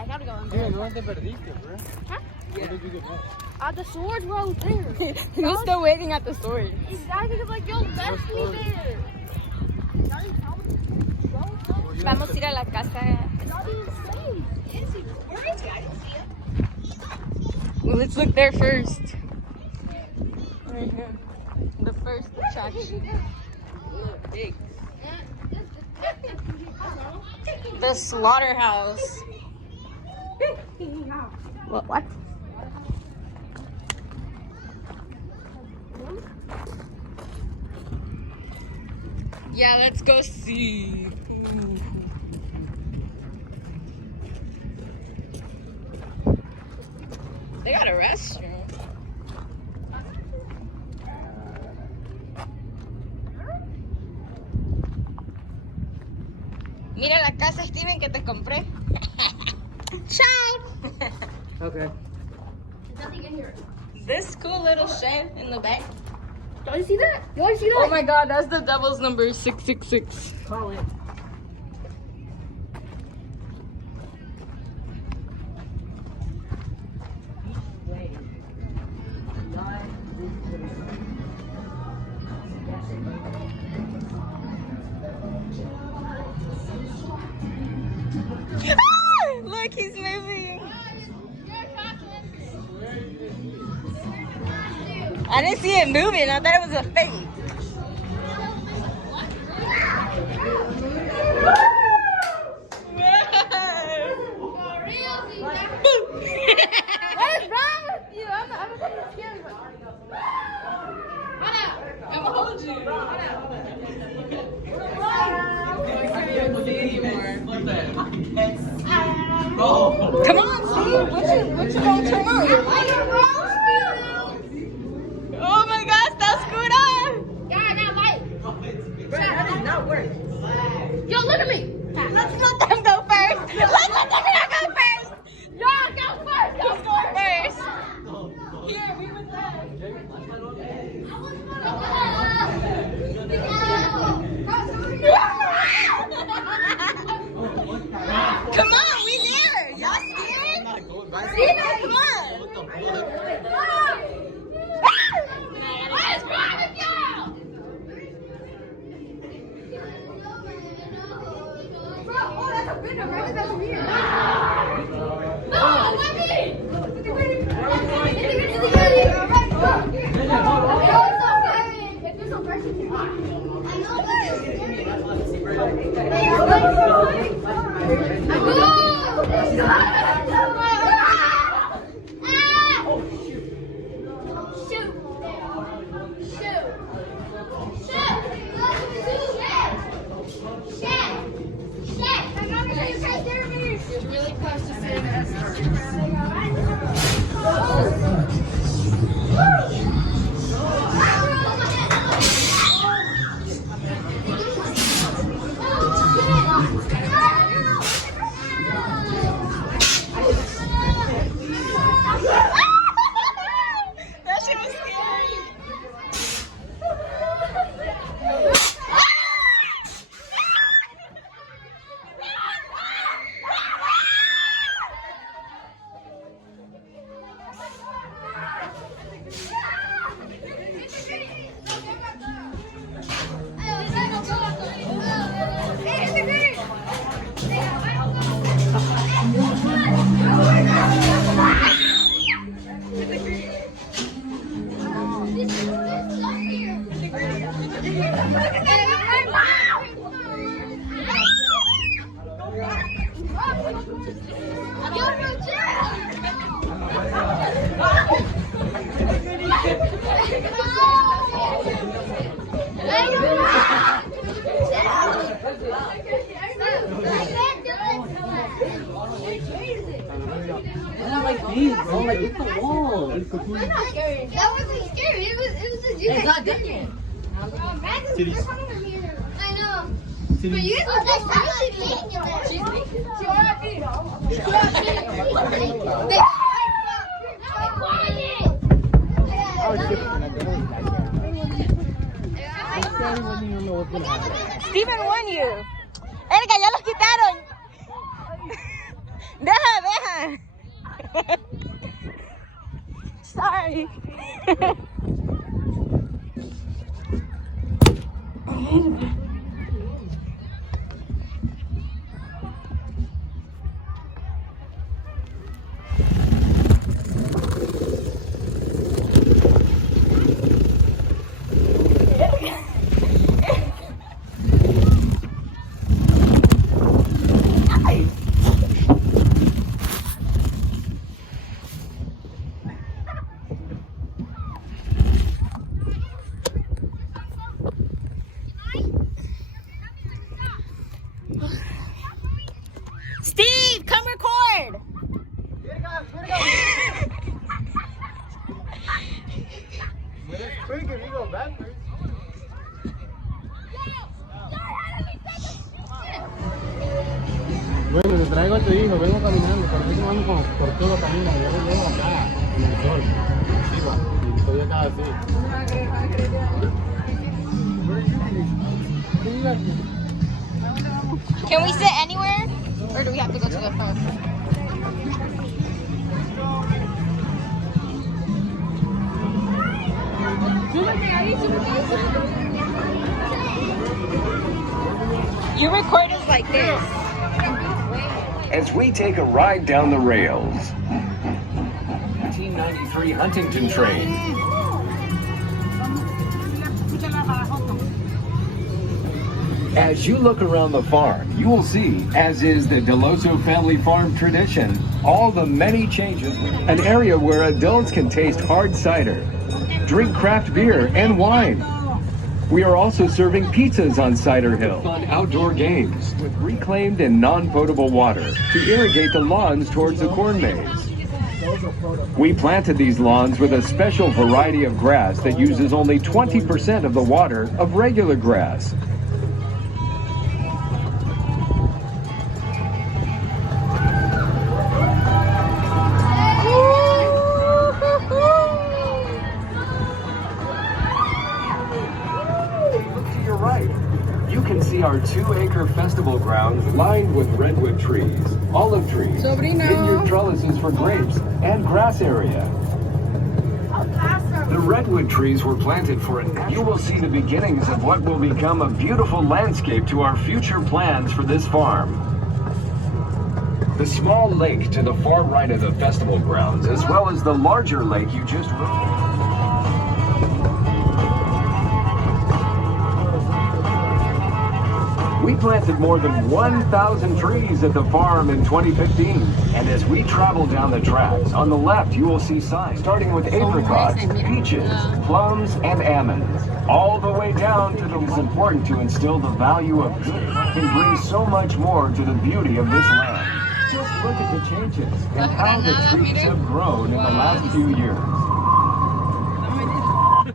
I gotta go in Dude, there. ¿dónde te perdiste, bro? Huh? Where did you get lost? The swords were out there. We're still waiting at the store. Exactly, because like, yo, left me there. Vamos a ir a la casa. Well, let's look there first. Right here. The first attraction. The slaughterhouse. What? Yeah, let's go see. Ooh. They got a restaurant. Mira la casa, Steven, que te compré. Ciao. Okay. There's nothing in here. This cool little shed in the back. Do you see that? Do you see that? Oh my God, that's the devil's number 666. Call it. Look, he's moving. I didn't see it moving. I thought it was a fake. What is wrong with you? I'm fucking scared. I'm gonna hold you. Come on, Steve. What you gonna turn on? Your light? Oh my gosh, that's screwed up. Yeah, that light. That does not work. Yo, look at me. Let's let them go first. Let's let them go first. Y'all go first. Let's go first. Here, we were there. Come on, we there. Y'all scared? Steven, come on. What is wrong with you? Bro, oh, that's a window, right? That's weird. No, let me! It's really close to That shit was scary. Like these, bro. Like, it's the wall. It's the That wasn't scary. It was just you. It's not different. Titties. I know. But Titties. you guys are Steven won you. Erga, ya los quitaron. Deja ver. Sorry. Steve, come record. Quick if you go backwards. Bueno, te traigo a tu hijo, vengo caminando, por eso vamos por todo camino, yo lo llevo acá, en el sol, arriba, y estoy acá así. Can we sit anywhere? Or do we have to go to the front? You record us like this. As we take a ride down the rails. 1993 Huntington train. As you look around the farm, you will see, as is the Dell'Osso family farm tradition, all the many changes. An area where adults can taste hard cider, drink craft beer and wine. We are also serving pizzas on Cider Hill. Fun outdoor games with reclaimed and non-potable water to irrigate the lawns towards the corn maze. We planted these lawns with a special variety of grass that uses only 20% of the water of regular grass. You can see our 2-acre festival grounds lined with redwood trees, olive trees, vineyard trellises for grapes, and grass area. The redwood trees were planted for a You will see the beginnings of what will become a beautiful landscape to our future plans for this farm. The small lake to the far right of the festival grounds, as well as the larger lake you just rode. We planted more than 1,000 trees at the farm in 2015. And as we travel down the tracks, on the left you will see signs starting with apricots, peaches, plums, and almonds. All the way down to the... It is important to instill the value of good and bring so much more to the beauty of this land. Just look at the changes and how the trees have grown in the last few years.